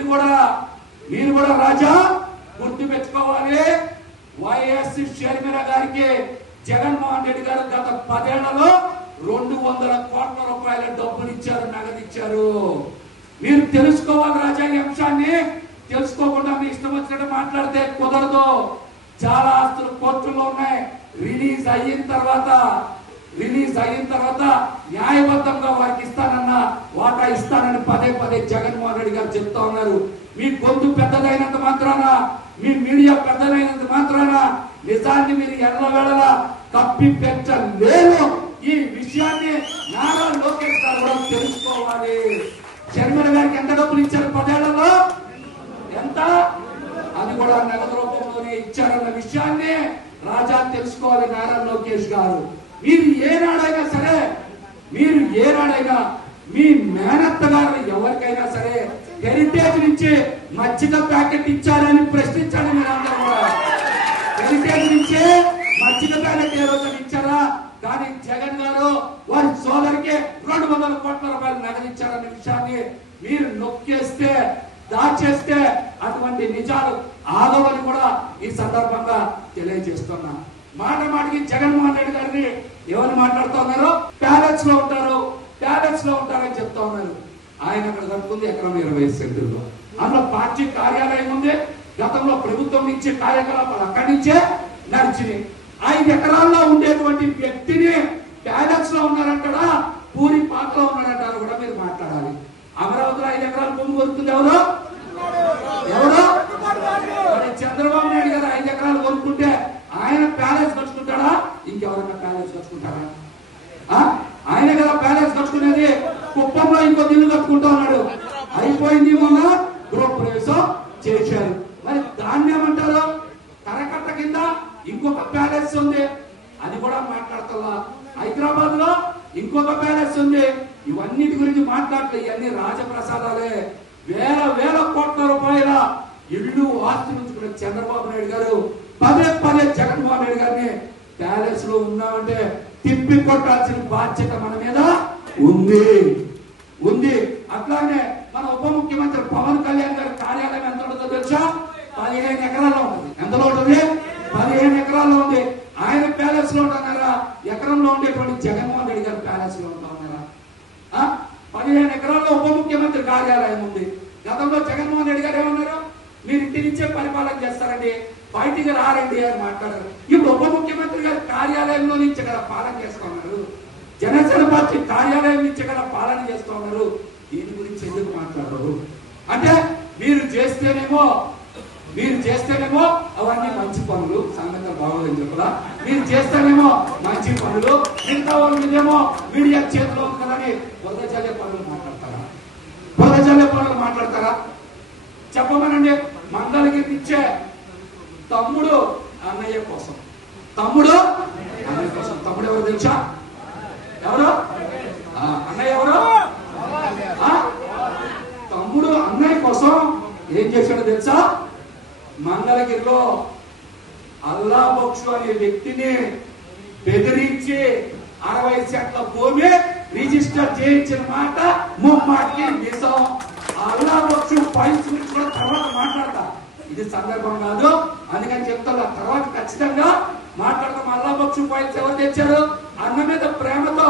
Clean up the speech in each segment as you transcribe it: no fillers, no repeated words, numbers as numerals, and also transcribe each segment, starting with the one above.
మీరు కూడా రాజా గుర్తు పెట్టుకోవాలి. వైఎస్ షర్మిల గారికి జగన్మోహన్ రెడ్డి గారు గత 10 ఏళ్లలో 200 కోట్ల రూపాయల డబ్బులు ఇచ్చారు, నగదు ఇచ్చారు. మీరు తెలుసుకోవాలి రాజా. ఈ అంశాన్ని తెలుసుకోకుండా మీ ఇష్టం వచ్చినట్టు మాట్లాడితే కుదరదు. చాలా ఆస్తులు కోర్టులో ఉన్నాయి. రిలీజ్ అయిన తర్వాత న్యాయబద్ధంగా వారికి ఇస్తానన్న వాటా ఇస్తానని పదే జగన్మోహన్ రెడ్డి గారు చెప్తా ఉన్నారు. మీ గొంతు పెద్దదైనంత మాత్రాన, మీ మీడియా పెద్దదైనంత మాత్రాన నిజాన్ని మీరు ఎల్లవేళలా కప్పి పెట్టలేరు. ఈ విషయాన్ని నారా లోకేష్ గారు కూడా తెలుసుకోవాలి. షర్మిల గారికి ఎంత డబ్బులు ఇచ్చారు 10 ఏళ్లలో? ఎంత? అది కూడా నగదు రూపంలోనే ఇచ్చారన్న విషయాన్ని రాజా తెలుసుకోవాలి. నారా లోకేష్ గారు, మీరు ఏనాడైనా మీ మేనత్త గారు ఎవరికైనా సరే హెరిటేజ్ నుంచి మజ్జిగ ప్యాకెట్ ఇచ్చారని ప్రశ్నించండి. మీరు అందరూ కూడా హెరిటేజ్ నుంచి మజ్జిగ ప్యాకెట్ ఏ రోజు ఇచ్చారా? కానీ జగన్ గారు వారి సోదరికి 200 కోట్ల రూపాయలు నగదు ఇచ్చారన్న విషయాన్ని మీరు నొక్కేస్తే, దాచేస్తే అటువంటి నిజాలు ఆగవని కూడా ఈ సందర్భంగా తెలియజేస్తున్నా. మాటికి జగన్మోహన్ రెడ్డి గారిని ఎవరు మాట్లాడుతూ ఉన్నారు? ప్యాలెట్స్ లో ఉంటారని చెప్తా ఉన్నారు. ఆయన అక్కడ కట్టుకుంది ఎకరం 20 సెంటుల్లో. అందులో పార్టీ కార్యాలయం ఉంది. గతంలో ప్రభుత్వం ఇచ్చే కార్యకలాపాలు అక్కడి నుంచే నడిచినాయి. 5 ఎకరాల్లో ఉండేటువంటి వ్యక్తిని ప్యాలెట్స్ లో ఉన్నారంటారా, పూరి పాకలో ఉన్నారంటారు కూడా మీరు మాట్లాడాలి. అమరావతిలో 5 ఎకరాలు భూమి కొనుక్కుంది ఎవరు? చంద్రబాబు నాయుడు గారు 5 ఎకరాలు కొనుక్కుంటే ఆయన ప్యాలెస్ కట్టుకుంటాడా? ఇంకెవరైనా ప్యాలెస్ కట్టుకుంటారా? ఆయన కదా ప్యాలెస్ కట్టుకునేది. కుప్పంలో ఇంకో ఇల్లు కట్టుకుంటా ఉన్నాడు. అయిపోయింది, మొన్న గృహప్రవేశం చేశారు. మరి దాన్ని ఏమంటారు? కరకట్ట కింద ఇంకొక ప్యాలెస్ ఉంది, అది కూడా మాట్లాడుతున్నా. హైదరాబాద్ లో ఇంకొక ప్యాలెస్ ఉంది. ఇవన్నిటి గురించి మాట్లాడలే. ఇవన్నీ రాజప్రసాదాలే. వేల కోట్ల రూపాయల ఇల్లు ఆస్తి నుంచి కూడా చంద్రబాబు నాయుడు గారు పదే జగన్మోహన్ రెడ్డి గారిని ప్యాలెస్ లో ఉన్నామంటే తిప్పి కొట్టాల్సిన బాధ్యత మన మీద ఉంది. అట్లానే మన ఉప ముఖ్యమంత్రి పవన్ కళ్యాణ్ గారి కార్యాలయం ఎంత ఉంటుందో తెలుసా? 15 ఎకరాల్లో ఉంటుంది. ఎంతలో ఉంటుంది? 15 ఎకరాల్లో ఉంది. ఆయన ప్యాలెస్ లో ఉంటున్నారా? ఎకరంలో ఉండేటువంటి జగన్మోహన్ రెడ్డి గారి ప్యాలెస్ లో ఉంటున్నారా? 15 ఎకరాల్లో ఉప ముఖ్యమంత్రి కార్యాలయం ఉంది. గతంలో జగన్మోహన్ రెడ్డి గారు ఏమన్నారు? మీరు ఇంటి నుంచే పరిపాలన చేస్తారండి, బయటికి రారండి అని మాట్లాడారు. ఇప్పుడు ఉప ముఖ్యమంత్రి గారి కార్యాలయంలో నుంచి కదా పాలన చేస్తున్నారు. జనసేన పార్టీ కార్యాలయం నుంచి కదా పాలన చేస్తున్నారు. దీని గురించి ఎందుకు మాట్లాడరు? అంటే మీరు చేస్తేనేమో అవన్నీ మంచి పనులు, సంగతి బాగోదని చెప్పదా? మీరు చేస్తేనేమో మంచి పనులు, మిగతా వాళ్ళ మీదేమో మీడియా చేతిలో ఉంది కదని బురద చల్లే పనులు మాట్లాడతారా? చెప్పమనండి. మంగళగిరి ఇచ్చే తమ్ముడు అన్నయ్య కోసం, తమ్ముడు ఎవరు తెలుసా? ఎవరు అన్నయ్య? ఎవరు తమ్ముడు అన్నయ్య కోసం ఏం చేశాడో తెలుసా? మంగళగిరిలో అల్లా బక్షు అనే వ్యక్తిని బెదిరించి 60 సెంట్ల భూమి రిజిస్టర్ చేయించిన మాట ముమ్మాటికి నిజం. అల్లా బక్షు ఫైల్స్ గురించి కూడా తర్వాత మాట్లాడతా. ఇది సందర్భం కాదు, అందుకని చెప్తా. తర్వాత ఖచ్చితంగా మాట్లాడతాం. అల్లా బక్షు ఫైల్స్ ఎవరు తెచ్చారు? అన్న మీద ప్రేమతో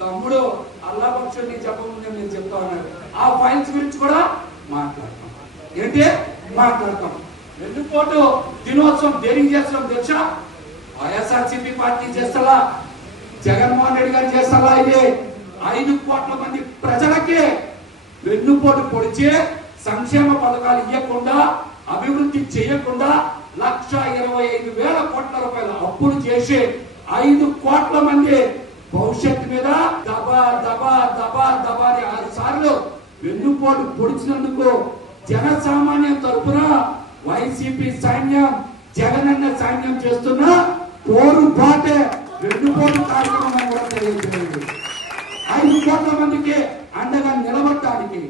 తమ్ముడు అల్లా బక్షు చెప్పముందే నేను చెప్తా ఉన్నాను. ఆ ఫైల్స్ గురించి కూడా మాట్లాడతాం. మాట్లాడతాం. వెన్నుపోటు దినోత్సవం దేనికి చేస్తున్నాం తెలుసా? వైఎస్ఆర్సీపీ పార్టీ చేస్తారా, జగన్మోహన్ రెడ్డి గారు చేస్తారా? ఇది 5 కోట్ల మంది ప్రజలకి వెన్నుపోటు పొడిచి సంక్షేమ పథకాలు ఇవ్వకుండా, అభివృద్ధి చేయకుండా 1,25,000 కోట్ల రూపాయల అప్పులు చేసి 5 కోట్ల మంది భవిష్యత్తు మీద దబా 6 సార్లు వెన్నుపోటు పొడిచినందుకు జనసామాన్యం తరపున వైసీపీ సైన్యం, జగనన్న సైన్యం చేస్తున్న పోరుబాటే వెన్నుపోటు కార్యక్రమం కూడా తెలియజేయండి. 5 కోట్ల మందికి అండగా నిలబడటానికి,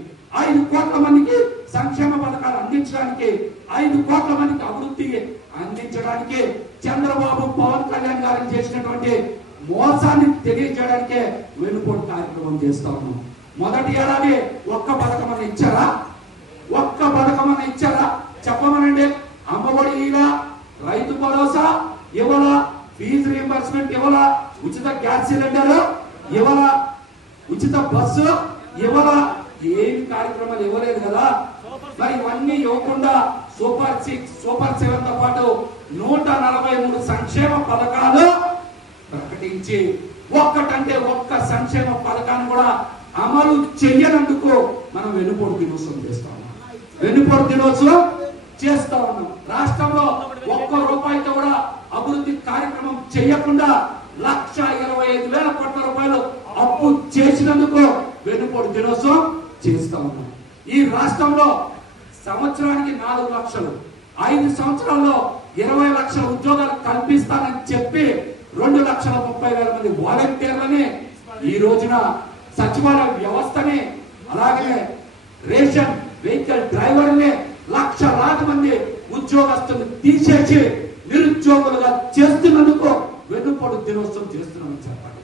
5 కోట్ల మందికి సంక్షేమ పథకాలు అందించడానికి, 5 కోట్ల మందికి అభివృద్ధి అందించడానికి చంద్రబాబు పవన్ కళ్యాణ్ గారు చేసినటువంటి మోసాన్ని తెలియజేయడానికే వెన్నుపోటు కార్యక్రమం చేస్తా ఉన్నాం. మొదటి ఏడాది ఒక్క పథకం అని ఇచ్చారా? ఒక్క ఇవాళ ఏమి కార్యక్రమాలు ఇవ్వలేదు కదా. మరి ఇవన్నీ ఇవ్వకుండా సూపర్ 6, సూపర్ 7 తో పాటు 143 సంక్షేమ పథకాలు ప్రకటించి ఒక్కటంటే ఒక్క సంక్షేమ పథకాన్ని కూడా అమలు చెయ్యనందుకు మనం వెన్నుపోటు దినోత్సవం చేస్తా ఉన్నాం. వెన్నుపోటు దినోత్సవం చేస్తా ఉన్నాం. రాష్ట్రంలో ఒక్క రూపాయితో కూడా అభివృద్ధి కార్యక్రమం చేయకుండా 1,25,000 కోట్ల రూపాయలు అప్పు చేసినందుకు వెన్నుపోటు దినోత్సవం చేస్తా ఉన్నాం. ఈ రాష్ట్రంలో సంవత్సరానికి 4 లక్షలు, 5 సంవత్సరాల్లో 20 లక్షల ఉద్యోగాలు కల్పిస్తానని చెప్పి 2,30,000 మంది వాలంటీర్లని ఈ రోజున సచివాలయ వ్యవస్థని అలాగే రేషన్ వెహికల్ డ్రైవర్ని 1,00,000 మంది ఉద్యోగస్తులు తీసేసి నిరుద్యోగులుగా చేస్తున్నందుకు వెన్నుపోటు దినోత్సవం చేస్తున్నామని చెప్పండి.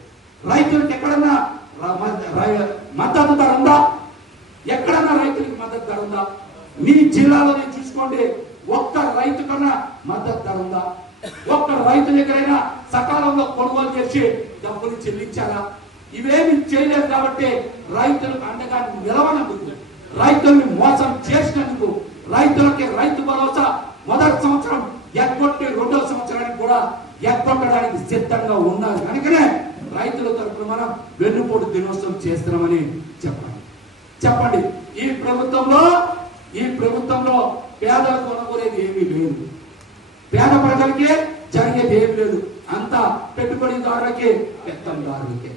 రైతులకు ఎక్కడన్నా మద్దతు ధర ఉందా? ఎక్కడన్నా రైతులకు మద్దతు ధర ఉందా? మీ జిల్లాలోనే చూసుకోండి, ఒక్క రైతు కన్నా మద్దతు ధర ఉందా? ఒక్క రైతు దగ్గరైనా సకాలంలో కొనుగోలు చేసి డబ్బులు చెల్లించారా? ఇవేమి చేయలేదు కాబట్టి రైతులకు అండగా నిలవనందుకు, రైతుల్ని మోసం చేసినందుకు, రైతులకి రైతు భరోసా మొదటి సంవత్సరం ఎగ్గొట్టి 2వ సంవత్సరానికి కూడా ఎగ్గొట్టడానికి సిద్ధంగా ఉన్నారు. కనుకనే రైతుల తరఫున మనం వెన్నుపోటు దినోత్సవం చేస్తున్నామని చెప్పండి. ఈ ప్రభుత్వంలో పేదలకు కొనుగోలేది ఏమీ లేదు, పేద ప్రజలకి జరిగేది ఏమీ లేదు. అంతా పెట్టుబడిదారులకి, పెత్తందారులకి.